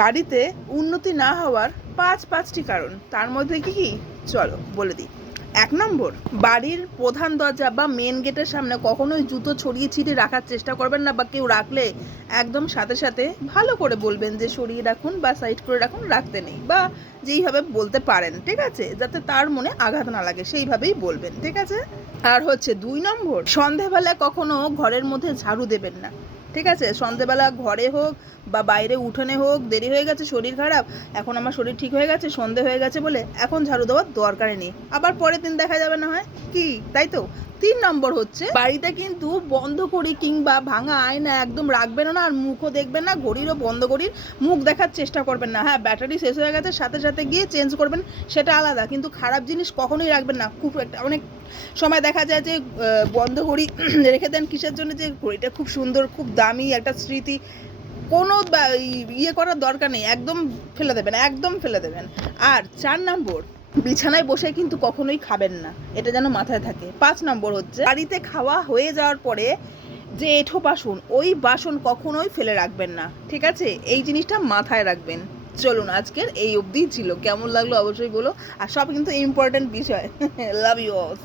বাড়িতে উন্নতি না হওয়ার পাঁচটি কারণ, তার মধ্যে কি কি চলো বলে দিই। 1 নম্বর, বাড়ির প্রধান দরজা বা মেন গেটের সামনে কখনোই জুতো ছড়িয়ে ছিটিয়ে রাখার চেষ্টা করবেন না, বা কেউ রাখলে একদম সাথে সাথে ভালো করে বলবেন যে সরিয়ে রাখুন বা সাইড করে রাখুন, রাখতে নেই, বা যেইভাবে বলতে পারেন, ঠিক আছে, যাতে তার মনে আঘাত না লাগে সেইভাবেই বলবেন, ঠিক আছে। আর হচ্ছে 2 নম্বর, সন্ধেবেলা কখনো ঘরের মধ্যে ঝাড়ু দেবেন না, ঠিক আছে। সন্ধেবেলা ঘরে হোক বা বাইরে উঠোনে হোক, দেরি হয়ে গেছে, শরীর খারাপ, এখন আমার শরীর ঠিক হয়ে গেছে, সন্ধে হয়ে গেছে বলে এখন ঝাড়ু দেওয়ার দরকারই নেই, আবার পরের দিন দেখা যাবে না হয় কি, তাই তো। 3 নম্বর হচ্ছে, বাড়িতে কিন্তু বন্ধ করি কিংবা ভাঙা আয়না একদম রাখবেন না, আর মুখও দেখবেন না, ঘড়িরও বন্ধ ঘড়ির মুখ দেখার চেষ্টা করবেন না। হ্যাঁ, ব্যাটারি শেষ হয়ে গেছে, সাথে সাথে গিয়ে চেঞ্জ করবেন, সেটা আলাদা, কিন্তু খারাপ জিনিস কখনোই রাখবেন না। খুব একটা অনেক সময় দেখা যায় যে বন্ধ ঘড়ি রেখে দেন কিসের জন্য, যে ঘড়িটা খুব সুন্দর, খুব দামি একটা স্মৃতি, কোনো ইয়ে করার দরকার নেই, একদম ফেলে দেবেন, একদম ফেলে দেবেন। আর 4 নম্বর, বিছানায় বসে কিন্তু কখনোই খাবেন না, এটা যেন মাথায় থাকে। 5 নম্বর হচ্ছে, বাড়িতে খাওয়া হয়ে যাওয়ার পরে যে এঁঠো বাসন, ওই বাসন কখনোই ফেলে রাখবেন না, ঠিক আছে, এই জিনিসটা মাথায় রাখবেন। চলুন, আজকের এই অবধিই ছিল, কেমন লাগলো অবশ্যই বলো, আর সব কিন্তু ইম্পর্টেন্ট বিষয়। Love you all.